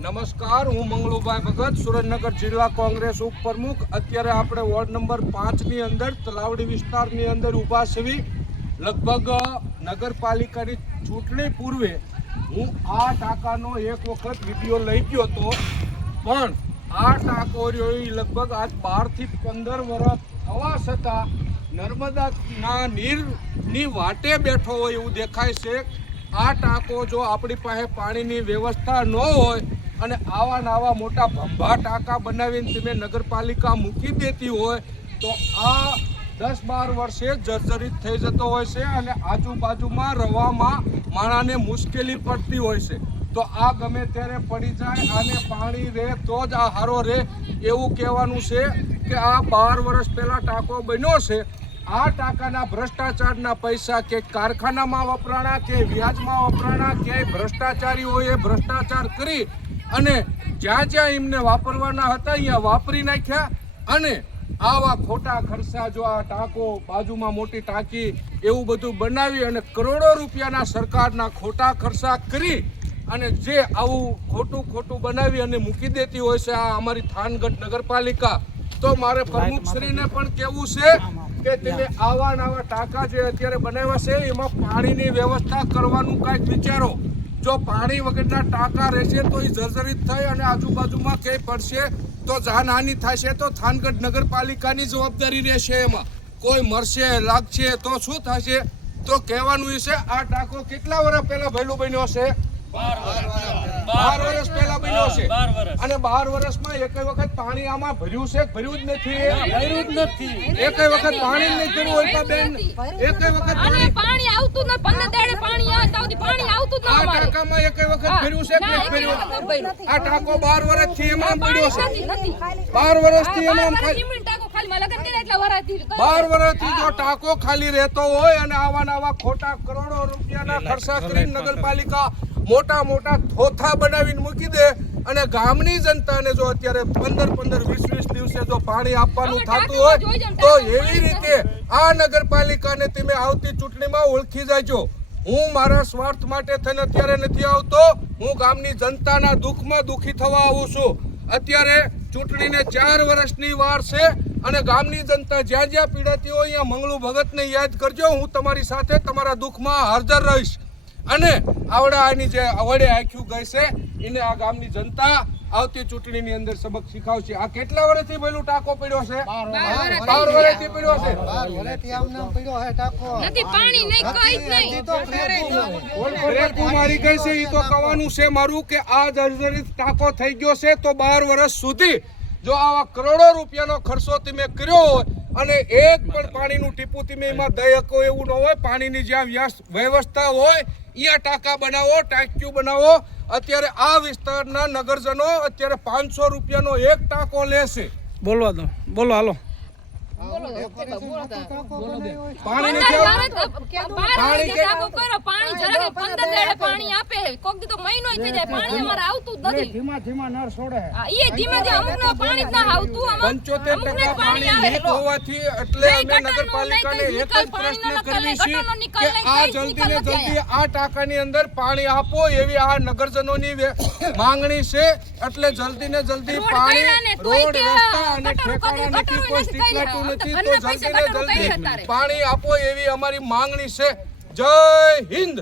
નમસ્કાર, હું મંગલુભાઈ ભગત, સુરેન્દ્રનગર જિલ્લા કોંગ્રેસ ઉપપ્રમુખ. અત્યારે આપણે વોર્ડ નંબર 5 ની અંદર તલાવડી વિસ્તારની અંદર ઊભા છીએ. લગભગ નગરપાલિકાની ચૂંટણી પૂર્વે હું આ ટાંકાનો એક વખત વિડીયો લઈ ગયો હતો, પણ આ ટાંકો લગભગ આજ 12 થી 15 વર્ષ થવા છતાં નર્મદાના નીરની વાટે બેઠો હોય એવું દેખાય છે. આ ટાંકો જો આપણી પાસે પાણીની વ્યવસ્થા ન હોય અને આવા નવા મોટા ભંભા ટાંકા બનાવીને તમે નગરપાલિકા મૂકી દેતી હોય તો આ 10-12 વર્ષે જર્જરિત થઈ જતો હોય છે અને આજુબાજુમાં રહેવામાં માણસને મુશ્કેલી પડતી હોય છે. તો આ ગમે ત્યારે પડી જાય, આને પાણી રહે તો જ આ હારો રહે એવું કહેવાનું છે કે આ 12 વર્ષ પહેલાં ટાંકો બન્યો છે. આ ટાંકાના ભ્રષ્ટાચારના પૈસા કે કારખાનામાં વપરાણા કે વ્યાજમાં વપરાણા કે ભ્રષ્ટાચારીઓએ ભ્રષ્ટાચાર કરી અને જ્યાં જ્યાં એમને વાપરવાના હતા અહીંયા વાપરી નાખ્યા. અને આવા ખોટા ખર્ચા, જો આ ટાંકો બાજુમાં મોટી ટાંકી એવું બધું બનાવી અને કરોડો રૂપિયાના સરકારના ખોટા ખર્ચા કરી અને જે આવું ખોટું બનાવી અને મૂકી દેતી હોય છે આ અમારી થાનગઢ નગરપાલિકા, તો મારે પ્રમુખશ્રીને પણ કહેવું છે કે તમે આવા નવા ટાંકા જે અત્યારે બનાવ્યા છે એમાં પાણીની વ્યવસ્થા કરવાનું કાંઈક વિચારો. જો પાણી વગરના ટાંકા રહેશે તો એ જર્જરિત થઈ અને આજુબાજુમાં ક્યાંય પડશે તો જાનહાનિ થશે તો થાનગઢ નગરપાલિકાની જવાબદારી રહેશે. એમાં કોઈ મરશે લાગશે તો શું થશે? તો કહેવાનું છે આ ટાંકો કેટલા વર્ષ પહેલા ભેલું બન્યો છે? 12 વર્ષ પહેલા બન્યો છે. અને 12 વર્ષમાં એક વખત પાણી આમાં ભર્યું છે? ભર્યું જ નથી. એક વખત પાણી નહીં કર્યું હોય બેન, એક વખત પાણી આવતું ન 15 દાડે પાણી આવતું પાણી આવતું ન. આ ટાંકામાં એક વખત ભર્યું છે કે ભર્યું? આ ટાંકો 12 વર્ષથી એમાં પડ્યો છે. 12 વર્ષથી એમાં ખાલી 12 વર્ષથી જો ટાંકો ખાલી રહેતો હોય અને આવા ખોટા કરોડો રૂપિયાના ખર્ચા કરીને નગરપાલિકા મોટા થોથા બનાવીને મૂકી દે અને ગામની જનતાને જો અત્યારે 15-20 દિવસે જો પાણી આપવાનું થતું હોય તો એવી રીતે આ નગરપાલિકાને તમે આવતી ચૂંટણીમાં ઓળખી જાજો. હું મારા સ્વાર્થ માટે થઈને અત્યારે નથી આવતો, હું ગામની જનતાના દુઃખમાં દુઃખી થવા આવું છું. અત્યારે ચૂંટણીને 4 વર્ષની વાર છે અને ગામની જનતા જ્યાં જ્યાં પીડાતી હોય અહીંયા મંગલુ ભગતને યાદ કરજો. હું તમારી સાથે તમારા દુઃખમાં હાજર રહીશ. અને આવડાની જે અવડે આખ્યું ગઈ છે એને આ ગામની જનતા આવતી ચૂંટણીની અંદર સબક શીખાવશે. આ કેટલા વર્ષથી પેલું ટાંકો પડ્યો છે? 12 વર્ષથી પડ્યો છે. મારી ગઈ છે એ તો કહેવાનું છે મારું કે આ જર્જરિત ટાંકો થઈ ગયો છે તો 12 વર્ષ સુધી જો આવા કરોડો રૂપિયાનો ખર્ચો તમે કર્યો હોય અને એક પણ પાણીનું ટીપું તમે એમાં દઈ શકો એવું ન હોય, પાણીની જ્યાં વ્યવસ્થા હોય અહીંયા ટાંકા બનાવો, ટાંક્યું બનાવો. અત્યારે આ વિસ્તારના નગરજનો અત્યારે 500 રૂપિયાનો એક ટાંકો લેશે. બોલવા દો, બોલો હાલો. આ ટાંકાની અંદર પાણી આપો એવી આ નગરજનોની માંગણી છે. એટલે જલ્દી ને જલ્દી પાણી, રોડ, રસ્તા અને ઠેકાણા નથી, કોઈ સ્ટ્રીટ લાઇટો નથી, તો જલ્દી ને જલ્દી પાણી આપો એવી અમારી માંગણી છે. જય હિન્દ.